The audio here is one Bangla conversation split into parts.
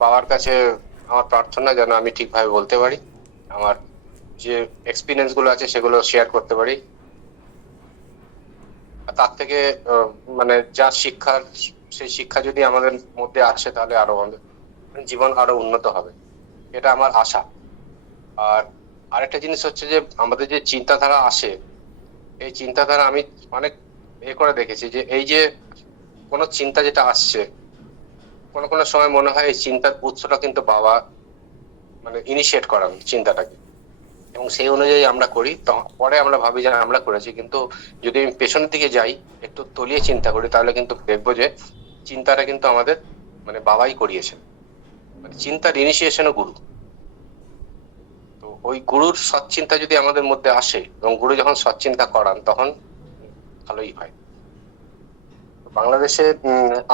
বাবার কাছে আমার প্রার্থনা যেন আমি ঠিকভাবে বলতে পারি, আমার যে এক্সপিরিয়েন্স গুলো আছে সেগুলো শেয়ার করতে পারি। আর তার থেকে মানে যা শিক্ষার, সেই শিক্ষা যদি আমাদের মধ্যে আসে তাহলে আরো জীবন আরো উন্নত হবে, এটা আমার আশা। আর আরেকটা জিনিস হচ্ছে যে আমাদের যে চিন্তাধারা আসে, এই চিন্তাধারা আমি অনেক করে দেখেছি যে এই যে কোনো চিন্তা যেটা আসছে, কোনো কোনো সময় মনে হয় এই চিন্তার উৎসটা কিন্তু বাবা মানে ইনিশিয়েট করান চিন্তাটাকে, এবং সেই অনুযায়ী আমরা করি। তো পরে আমরা ভাবি যে আমরা করেছি, কিন্তু যদি আমি পেছনের দিকে যাই, একটু তলিয়ে চিন্তা করি, তাহলে কিন্তু দেখবো যে চিন্তাটা কিন্তু আমাদের মানে বাবাই করিয়েছেন। মানে চিন্তার ইনিশিয়েশনও গুরু। তো ওই গুরুর সৎচিন্তা যদি আমাদের মধ্যে আসে এবং গুরু যখন সৎচিন্তা করান তখন ভালোই হয়। বাংলাদেশে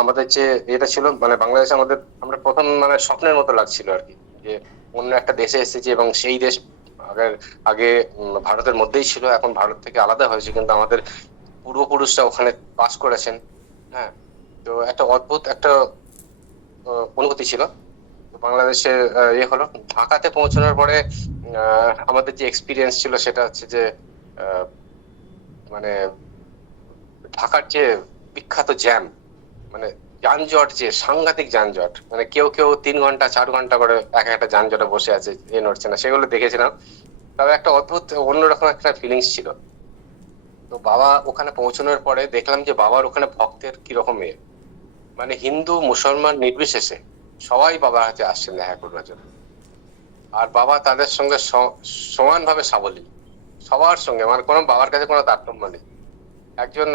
আমাদের যে এটা ছিল, মানে বাংলাদেশে আমাদের আমরা প্রথম মানে স্বপ্নের মতো লাগছিল আর কি, যে অন্য একটা দেশে এসেছি এবং সেই দেশ আগের আগে ভারতের মধ্যেই ছিল, এখন ভারত থেকে আলাদা হয়েছে, কিন্তু আমাদের পূর্বপুরুষরা ওখানে বাস করেছেন। হ্যাঁ, তো একটা অদ্ভুত একটা অনুভূতি ছিল। তো বাংলাদেশে হলো ঢাকাতে পৌঁছানোর পরে আমাদের যে এক্সপিরিয়েন্স ছিল সেটা হচ্ছে যে আহ, মানে ঢাকার যে বিখ্যাত জ্যাম, মানে যানজট, যে সাংঘাতিক যানজট, মানে কেউ কেউ 3 ঘন্টা 4 ঘন্টা করে এক একটা যানজটে বসে আছে, এ নড়ছে না, সেগুলো দেখেছিলাম। তবে একটা অদ্ভুত অন্যরকম একটা ফিলিংস ছিল। তো বাবা ওখানে পৌঁছানোর পরে দেখলাম যে বাবার ওখানে ভক্তের কিরকম মানে হিন্দু মুসলমান নির্বিশেষে সবাই বাবার হাতে আসছেন দেখা করবার জন্য। আর বাবা তাদের সঙ্গে সমানভাবে সাবলীল, সবার সঙ্গে, মানে কোনো বাবার কাছে কোনো তারতম্য নেই। একজন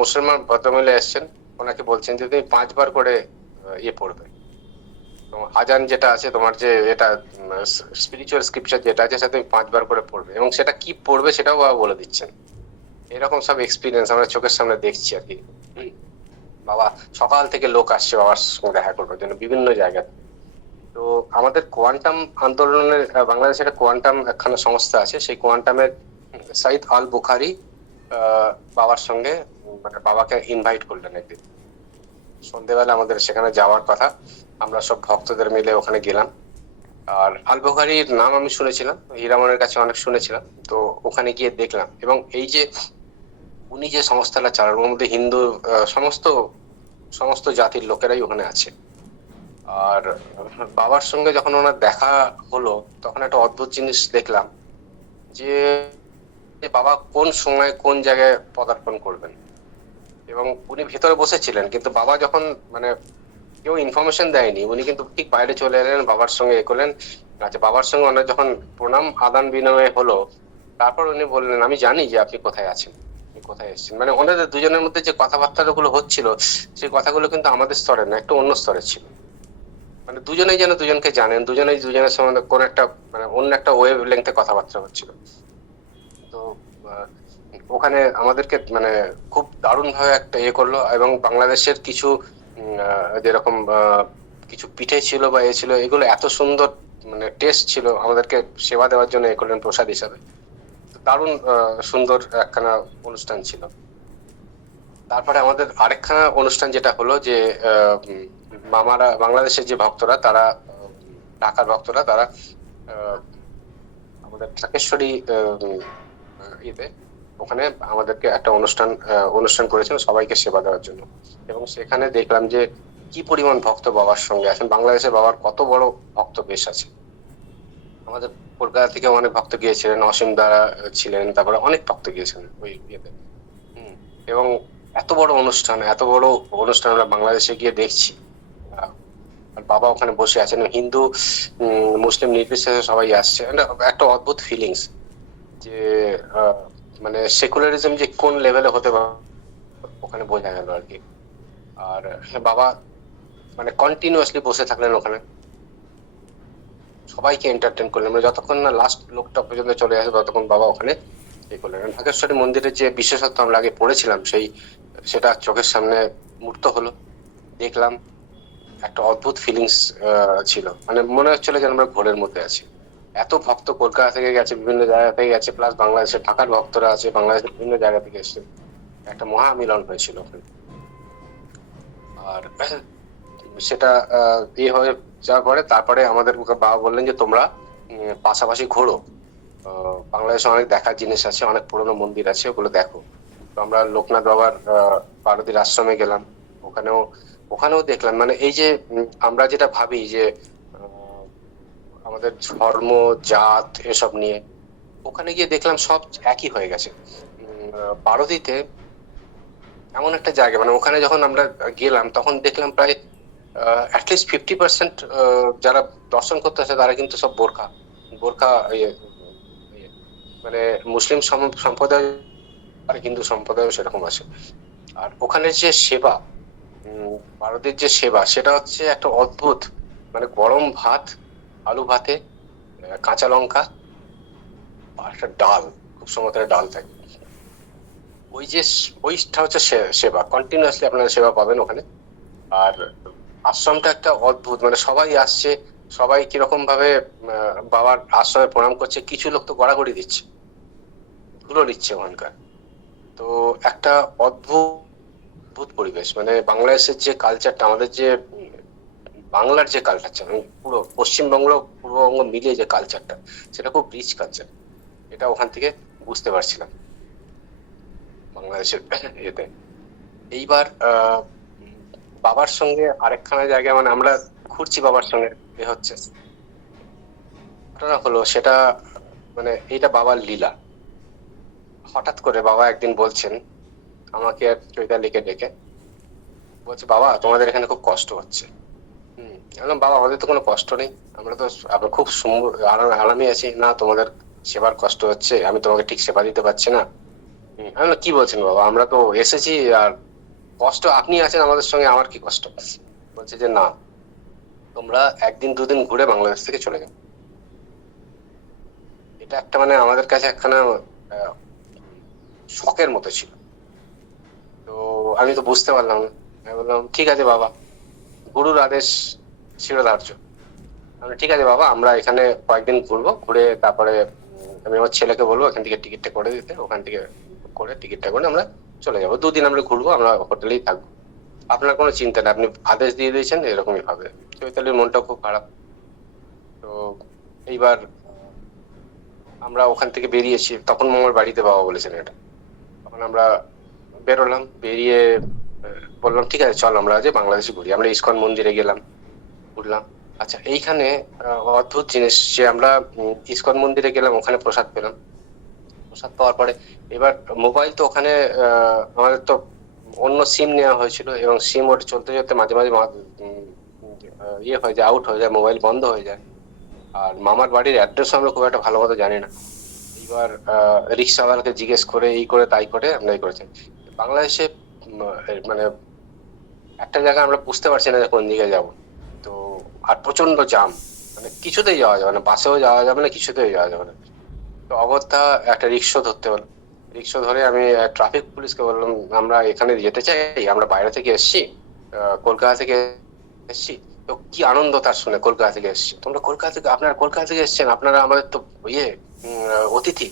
মুসলমান ভদ্রমহিলা এসছেন, ওনাকে বলছেন যে তুমি 5 বার করে পড়বে, আজান যেটা আছে তোমার, যে এটা স্পিরিচুয়াল স্ক্রিপচার যেটা আছে সেটা তুমি 5 বার করে পড়বে, এবং সেটা কি পড়বে সেটাও বাবা বলে দিচ্ছেন। এরকম সব এক্সপিরিয়েন্স আমরা চোখের সামনে দেখছি আর কি। বাবা সকাল থেকে লোক আসছে বাবার সঙ্গে দেখা করবার জন্য বিভিন্ন জায়গায়। তো আমাদের কোয়ান্টাম আন্দোলনের বাংলাদেশে একটা কোয়ান্টাম একখানা সংস্থা আছে, সেই কোয়ান্টামের সাইদ আল বুখারি বাবার সঙ্গে মানে বাবাকে ইনভাইট করলেন একদিন সন্ধ্যেবেলা, আমাদের সেখানে যাওয়ার কথা। আমরা সব ভক্তদের মিলে ওখানে গেলাম। আর আল বুখারির নাম আমি শুনেছিলাম, হীরামনের কাছে অনেক শুনেছিলাম। তো ওখানে গিয়ে দেখলাম, এবং এই যে উনি যে সংস্থাটা চালান, ওর মধ্যে হিন্দু সমস্ত সমস্ত জাতির লোকেরাই ওখানে আছে। আর বাবার সঙ্গে যখন ওনার দেখা হলো, তখন একটা অদ্ভুত জিনিস দেখলাম, যে বাবা কোন সময় কোন জায়গায় পদার্পণ করবেন। এবং উনি ভেতরে বসেছিলেন, কিন্তু বাবা যখন মানে কেউ ইনফরমেশন দেয়নি, উনি কিন্তু ঠিক বাইরে চলে এলেন, বাবার সঙ্গে করলেন। আচ্ছা, বাবার সঙ্গে ওনার যখন প্রণাম আদান বিনিময় হলো, তারপর উনি বললেন আমি জানি যে আপনি কোথায় আছেন, আপনি কোথায় এসেছেন। মানে ওনাদের দুজনের মধ্যে যে কথাবার্তা গুলো হচ্ছিল, সেই কথাগুলো কিন্তু আমাদের স্তরে না, একটু অন্য স্তরে ছিল। মানে দুজনেই যেন দুজনকে জানেন, দুজনেই দুজনের সম্বন্ধে কোন একটা মানে অন্য একটা ওয়েভ লেংথে কথাবার্তা হচ্ছিল। তো ওখানে আমাদেরকে মানে খুব দারুণ ভাবে একটা করলো, এবং বাংলাদেশের কিছু যেরকম কিছু পিঠে ছিল বা ছিল, এগুলো এত সুন্দর মানে টেস্ট ছিল, আমাদেরকে সেবা দেওয়ার জন্য করলেন প্রসাদ হিসাবে। দারুণ সুন্দর একখানা অনুষ্ঠান ছিল। তারপরে আমাদের আরেকখানা অনুষ্ঠান যেটা হলো যে মামারা, বাংলাদেশের যে ভক্তরা তারা, ঢাকার ভক্তরা তারা আমাদের ঢাকেশ্বরী ইয়েতে ওখানে আমাদেরকে একটা অনুষ্ঠান করেছেন সবাইকে সেবা দেওয়ার জন্য। এবং সেখানে দেখলাম যে কি পরিমাণ ভক্ত বাবার সঙ্গে আছেন। বাংলাদেশের বাবার কত বড় ভক্ত বেশ আছে। আমাদের কলকাতা থেকে অনেক ভক্ত গিয়েছিলেন, অসীম দ্বারা ছিলেন, তারপরে অনেক ভক্ত গিয়েছেন ওই ইয়েতে। এবং এত বড় অনুষ্ঠান, এত বড় অনুষ্ঠান আমরা বাংলাদেশে গিয়ে দেখছি। আর বাবা ওখানে বসে আছেন, হিন্দু মুসলিম নির্বিশেষে সবাই আসছে। একটা অদ্ভুত ফিলিংস, যে মানে সেকুলারিজম যে কোন লেভেলে হতে পারে ওখানে বোঝা গেল আর কি। আর বাবা মানে কন্টিনিউয়াসলি বসে থাকলেন ওখানে, সবাইকে এন্টারটেন করলেন, মানে যতক্ষণ না লাস্ট লোকটা পর্যন্ত চলে আসে ততক্ষণ বাবা ওখানে করলেন। ঢাকেশ্বরী মন্দিরের যে বিশেষত্ব আমরা আগে পড়েছিলাম, সেটা চোখের সামনে মূর্ত হলো, দেখলাম। একটা অদ্ভুত ফিলিংস ছিল, মানে মনে হচ্ছিল যেন আমরা ঘোরের মধ্যে আছি। এত ভক্ত কলকাতা থেকে গেছে, বিভিন্ন জায়গা থেকে গেছে, প্লাস বাংলাদেশের ঢাকার ভক্তরা আছে, বাংলাদেশের বিভিন্ন জায়গা থেকে এসছে, একটা মহা মিলন হয়েছিল ওখানে। আর সেটা হয়ে যাওয়ার পরে তারপরে আমাদের বাবা বললেন যে তোমরা পাশাপাশি ঘোরো, বাংলাদেশে অনেক দেখার জিনিস আছে, অনেক পুরোনো মন্দির আছে, ওগুলো দেখো। তো আমরা লোকনাথ বাবার পার্বতীর আশ্রমে গেলাম। ওখানেও ওখানেও দেখলাম মানে এই যে আমরা যেটা ভাবি যে আহ, আমাদের ধর্ম, জাত এসব নিয়ে, ওখানে গিয়ে দেখলাম সব একই হয়ে গেছে। পার্বতীতে এমন একটা জায়গা, মানে ওখানে যখন আমরা গেলাম তখন দেখলাম প্রায় অ্যাটলিস্ট 50% যারা দর্শন করতে আসে তারা কিন্তু সব বোরখা বোরখা ইয়ে, ইয়ে, মানে মুসলিম সম্প্রদায় আর হিন্দু সম্প্রদায় সেরকম আছে। আর ওখানে যে সেবা, ভারতের যে সেবা সেটা হচ্ছে একটা অদ্ভুত। মানে গরম ভাত, আলু ভাতে কাঁচা লঙ্কা আর একটা ডাল, খুব সময় ডাল থাকে। ওই যে ওইটা হচ্ছে সেবা, কন্টিনিউয়াসলি আপনারা সেবা পাবেন ওখানে। আর আশ্রমটা একটা অদ্ভুত, মানে সবাই আসছে, সবাই কিরকম ভাবে বাবার আশ্রমে প্রণাম করছে, কিছু লোক তো গড়াগড়ি দিচ্ছে, ধুলো দিচ্ছে ওখানকার। তো একটা অদ্ভুত পরিবেশ, মানে বাংলাদেশের যে কালচারটা, আমাদের যে বাংলার যে কালচারটা, পুরো পশ্চিমবঙ্গ পূর্ববঙ্গ মিলিয়ে যে কালচারটা, সেটা খুব রিচ কালচার। এটা ওখান থেকে বুঝতে পারছিলাম বাংলাদেশের এতে। এইবার বাবার সঙ্গে আরেকখানা জায়গায়, মানে আমরা ঘুরছি বাবার সঙ্গে, এ হচ্ছে ঘটনা হলো সেটা, মানে এইটা বাবার লীলা। হঠাৎ করে বাবা একদিন বলছেন আমাকে আর চৈতালিকে ডেকে, বলছে বাবা তোমাদের এখানে খুব কষ্ট হচ্ছে। বললাম বাবা আমাদের তো কোনো কষ্ট নেই, আমরা তো আমরা খুব আরামে আছি। না তোমাদের সেবার কষ্ট হচ্ছে, আমি তোমাকে ঠিক সেবা দিতে পারছি না। আমি বললাম, কি বলছেন বাবা, আমরা তো এসেছি, আর কষ্ট আপনি আছেন আমাদের সঙ্গে, আমার কি কষ্ট? বলছে যে না, তোমরা একদিন দুদিন ঘুরে বাংলাদেশ থেকে চলে যাও। এটা একটা মানে আমাদের কাছে একখানা শখের মতো ছিল। তো আমি তো বুঝতে পারলাম না। আমি বললাম ঠিক আছে বাবা, গুরুর আদেশ শিরোধার্য। আমি ঠিক আছে বাবা, আমরা এখানে কয়েকদিন ঘুরবো, ঘুরে তারপরে আমি আমার ছেলেকে বলবো এখান থেকে টিকিটটা করে দিতে, ওখান থেকে করে টিকিটটা করে আমরা চলে যাবো, দুদিন আমরা ঘুরবো, আমরা হোটেলেই থাকবো। আপনার কোনো চিন্তা নেই, আপনি আদেশ দিয়ে দিয়েছেন, এরকমই হবে। চৈতালির মনটা খুব খারাপ। তো এইবার আমরা ওখান থেকে বেরিয়েছি, তখন আমার বাড়িতে বাবা বলেছেন এটা। তখন আমরা বেরোলাম, বেরিয়ে বললাম ঠিক আছে চল আমরা আজ বাংলাদেশে ঘুরি। আমরা ইসকন মন্দিরে গেলাম, ঘুরলাম। আচ্ছা এইখানে অদ্ভুত জিনিস যে আমরা ইসকন মন্দিরে গেলাম, ওখানে প্রসাদ পেলাম। প্রসাদ পাওয়ার পরে এবার মোবাইল তো ওখানে আমাদের তো অন্য সিম নেওয়া হয়েছিল, এবং সিম ওটা চলতে চলতে মাঝে মাঝে ইয়ে হয়ে যায়, আউট হয়ে যায়, মোবাইল বন্ধ হয়ে যায়। আর মামার বাড়ির অ্যাড্রেস আমরা খুব একটা ভালো মতো জানি না। এইবার রিক্সাওয়ালাকে জিজ্ঞেস করে এই করে তাই করে আমরা এই করেছি। বাংলাদেশে মানে একটা জায়গা আমরা বুঝতে পারছি না যে কোন দিকে যাব। তো আর প্রচন্ড জাম, মানে কিছুতেই যাওয়া যাবে না, বাসেও যাওয়া যাবে না, কিছুতেই যাওয়া যাবে না। তো অগত্যা একটা রিক্সা ধরতে হলো। রিক্সা ধরে আমি ট্রাফিক পুলিশকে বললাম আমরা এখানে যেতে চাই, আমরা বাইরে থেকে এসেছি, কলকাতা থেকে এসেছি। তো কি আনন্দ তার শুনে, কলকাতা থেকে এসেছি, তোমরা কলকাতা থেকে, আপনারা কলকাতা থেকে এসেছেন, আপনারা আমাদের তো ইয়ে অতিথি।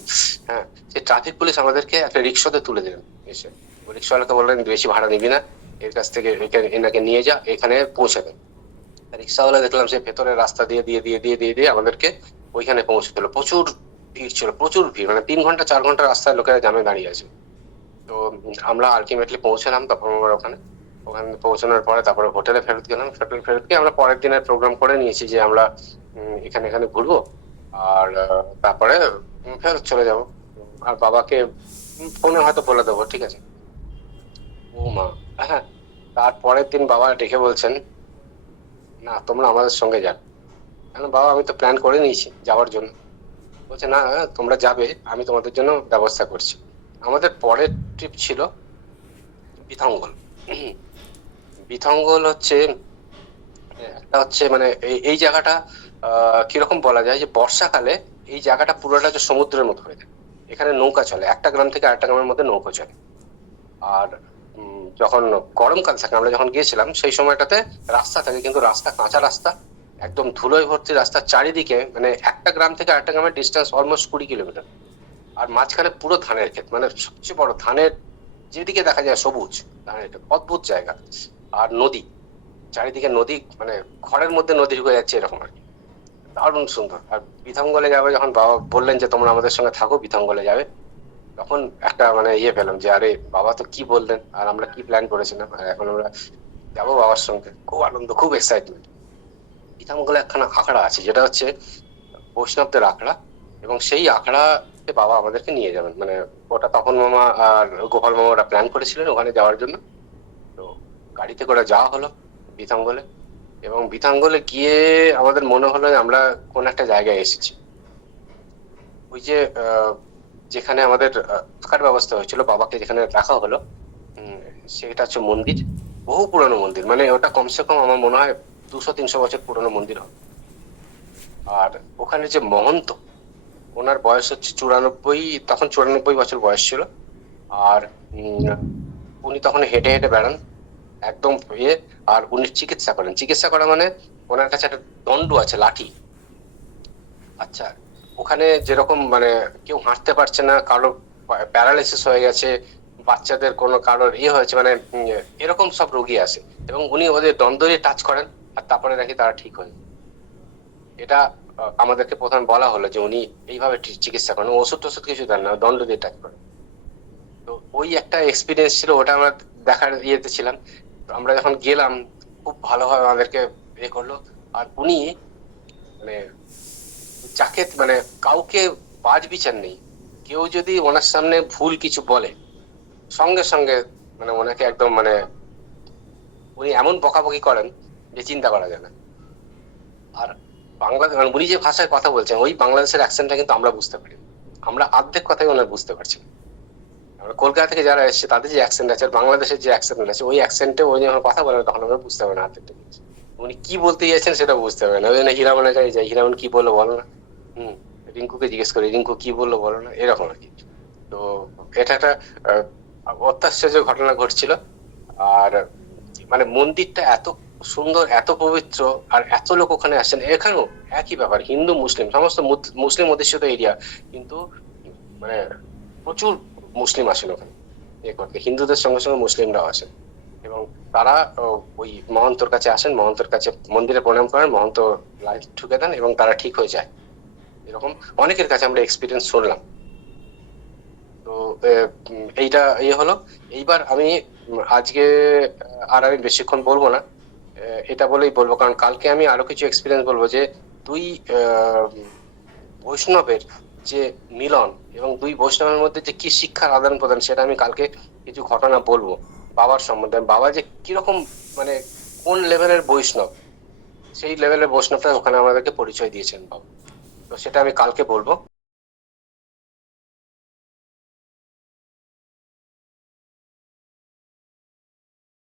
হ্যাঁ, সে ট্রাফিক পুলিশ আমাদেরকে একটা রিক্সাতে তুলে দিলেন। এসে রিক্সাওয়ালাকে বললেন বেশি ভাড়া নিবি না, এর কাছ থেকে এনাকে নিয়ে যা, এখানে পৌঁছে দেন। রিক্সাওয়ালা দেখলাম সে ভেতরের রাস্তা দিয়ে দিয়ে দিয়ে দিয়ে দিয়ে দিয়ে আমাদেরকে ওইখানে পৌঁছে দিল। প্রচুর ভিড় ছিল, প্রচুর ভিড়, মানে 3 ঘন্টা 4 ঘন্টা রাস্তায় লোকেরা জামে দাঁড়িয়ে আছে। তো আমরা আলটিমেটলি পৌঁছলাম, তখন আমরা ওখানে ওখানে পৌঁছানোর পরে তারপরে হোটেলে ফেরত গেলাম। হোটেল ফেরত গিয়ে আমরা পরের দিনের প্রোগ্রাম করে নিয়েছি যে আমরা এখানে এখানে ঘুরবো, আর তারপরে ফেরত চলে যাব। আর বাবাকে ফোনে হয়তো বলে দেবো, ঠিক আছে। ও মা, হ্যাঁ, তারপরের দিন বাবা ডেকে বলছেন না তোমরা আমাদের সঙ্গে যান। কেন বাবা, আমি তো প্ল্যান করে নিয়েছি যাওয়ার জন্য। বলছে না তোমরা যাবে, আমি তোমাদের জন্য ব্যবস্থা করছি। আমাদের পরের ট্রিপ ছিল বিথঙ্গল। বিথঙ্গল হচ্ছে একটা হচ্ছে মানে এই জায়গাটা কিরকম বলা যায় যে বর্ষাকালে এই জায়গাটা পুরোটা হচ্ছে সমুদ্রের মতো হয়ে যায়। এখানে নৌকা চলে, একটা গ্রাম থেকে আরেকটা গ্রামের মধ্যে নৌকা চলে। আর যখন গরমকাল থাকে, আমরা যখন গিয়েছিলাম সেই সময়টাতে রাস্তা থাকে, কিন্তু রাস্তা কাঁচা রাস্তা, একদম ধুলোয় ভর্তি রাস্তা, চারিদিকে মানে একটা গ্রাম থেকে আরেকটা গ্রামের ডিস্টেন্স অলমোস্ট 20 কিলোমিটার। আর মাঝখানে পুরো ধানের ক্ষেত, মানে সবচেয়ে বড় ধানের, যেদিকে দেখা যায় সবুজ ধানের ক্ষেত, অদ্ভুত জায়গা। আর নদী, চারিদিকে নদী, মানে ঘরের মধ্যে নদী ঢুকে যাচ্ছে এরকম আর কি। দারুণ সুন্দর। আর বিথঙ্গলে যাবে যখন বাবা বললেন যে তোমরা আমাদের সঙ্গে থাকো, বিথঙ্গলে যাবে, তখন একটা মানে ইয়ে পেলাম যে আরে বাবা তো কি বললেন আর আমরা কি প্ল্যান করেছিলাম, আর এখন আমরা যাবো বাবার সঙ্গে। খুব আনন্দ, খুব এক্সাইটমেন্ট। বিথঙ্গলে একখানা আখড়া আছে যেটা হচ্ছে বৈষ্ণবদের আখড়া, এবং সেই আখড়াতে বাবা আমাদেরকে নিয়ে যাবেন। মানে ওটা তপন মামা আর গোপাল মামা ওরা প্ল্যান করেছিলেন ওখানে যাওয়ার জন্য। তো গাড়িতে করে যাওয়া হলো বিথঙ্গলে, এবং বিথঙ্গলে গিয়ে আমাদের মনে হলো যে আমরা কোন একটা জায়গায় এসেছি। ওই যে যেখানে আমাদের থাকার ব্যবস্থা হয়েছিল, বাবাকে যেখানে রাখা হলো, সেটা হচ্ছে মন্দির, বহু পুরনো মন্দির, মানে ওটা কমসে কম আমার মনে হয় 200-300 বছর পুরনো মন্দির হবে। আর ওখানে যে মহন্ত, ওনার বয়স হচ্ছে 94, তখন 94 বছর বয়স ছিল। আর উনি তখন হেঁটে হেঁটে বেড়ান একদম ইয়ে। আর উনি চিকিৎসা করেন, চিকিৎসা করা মানে ওনার কাছে একটা দণ্ড আছে, লাঠি। আচ্ছা, ওখানে যেরকম মানে কেউ হাঁটতে পারছে না, কারো প্যারালাইসিস হয়ে গেছে, বাচ্চাদের কোনো কারোর ইয়ে হয়েছে, মানে এরকম সব রোগী আছে, এবং উনি ওদের দণ্ড দিয়ে টাচ করেন আর তারপরে নাকি তারা ঠিক হয়। এটা আমাদেরকে প্রথমে বলা হলো যে উনি এইভাবে চিকিৎসা করেন, ওষুধ টষুধ কিছু দেন না, দণ্ড দিয়ে টাচ করেন। তো ওই একটা এক্সপিরিয়েন্স ছিল, ওটা আমরা দেখার ইয়েতে ছিলাম। তো আমরা যখন গেলাম, খুব ভালোভাবে আমাদেরকে ইয়ে করলো। আর উনি মানে যাকে মানে কাউকে বাজ বিচার নেই, কেউ যদি ওনার সামনে ভুল কিছু বলে সঙ্গে সঙ্গে মানে ওনাকে একদম মানে উনি এমন বকাবকি করেন যে চিন্তা করা যায় না। আর বাংলাদেশ মানে উনি যে ভাষায় কথা বলছেন, ওই বাংলাদেশের অ্যাকসেন্টটা কিন্তু আমরা বুঝতে পারি, আমরা অর্ধেক কথাই ওনার বুঝতে পারছি না। আমরা কলকাতা থেকে যারা এসেছে তাদের যে অ্যাকসেন্ট আছে আর বাংলাদেশের যে অ্যাকসেন্ট আছে, ওই অ্যাকসেন্টে উনি যখন কথা বলেন তখন আমরা বুঝতে পারি না অর্ধেকটা জিনিস। উনি কি বলতে চাইছেন সেটা বুঝতে পারে না। ওই জন্য হীরামনের কাছে যাই, হীরামন কি বললো বলো না, রিঙ্কুকে জিজ্ঞেস করি রিঙ্কু কি বললো বলো না, এরকম আর কি। তো এটা একটা অত্যাশ্চর্য ঘটনা ঘটছিল। আর মানে মন্দিরটা এত সুন্দর, এত পবিত্র, আর এত লোক ওখানে আসেন। এখানেও একই ব্যাপার, হিন্দু মুসলিম সমস্ত মুসলিম অধ্যুষিত এরিয়া, কিন্তু মানে প্রচুর মুসলিম আসেন ওখানে এ করতে, হিন্দুদের সঙ্গে সঙ্গে মুসলিমরাও আসেন। এবং তারা ওই মহন্তর কাছে আসেন, মহন্তর কাছে মন্দিরে প্রণাম করেন, মহন্ত লাইট ঠুকে দেন এবং তারা ঠিক হয়ে যায়। এরকম অনেকের কাছে আমরা এক্সপিরিয়েন্স শুনলাম। তো এইটা ইয়ে হলো। এইবার আমি আজকে আর আমি বেশিক্ষণ বলবো না, এটা বলেই বলবো, কারণ কালকে আমি আরো কিছু এক্সপিরিয়েন্স বলবো যে দুই বৈষ্ণবের যে মিলন এবং দুই বৈষ্ণবের মধ্যে যে কি শিক্ষার আদান প্রদান, সেটা আমি কালকে কিছু ঘটনা বলবো বাবার সম্বন্ধে। বাবা যে কিরকম মানে কোন লেভেলের বৈষ্ণব, সেই লেভেলের বৈষ্ণবটা ওখানে আমাদেরকে পরিচয় দিয়েছেন বাবা। তো সেটা আমি কালকে বলবো।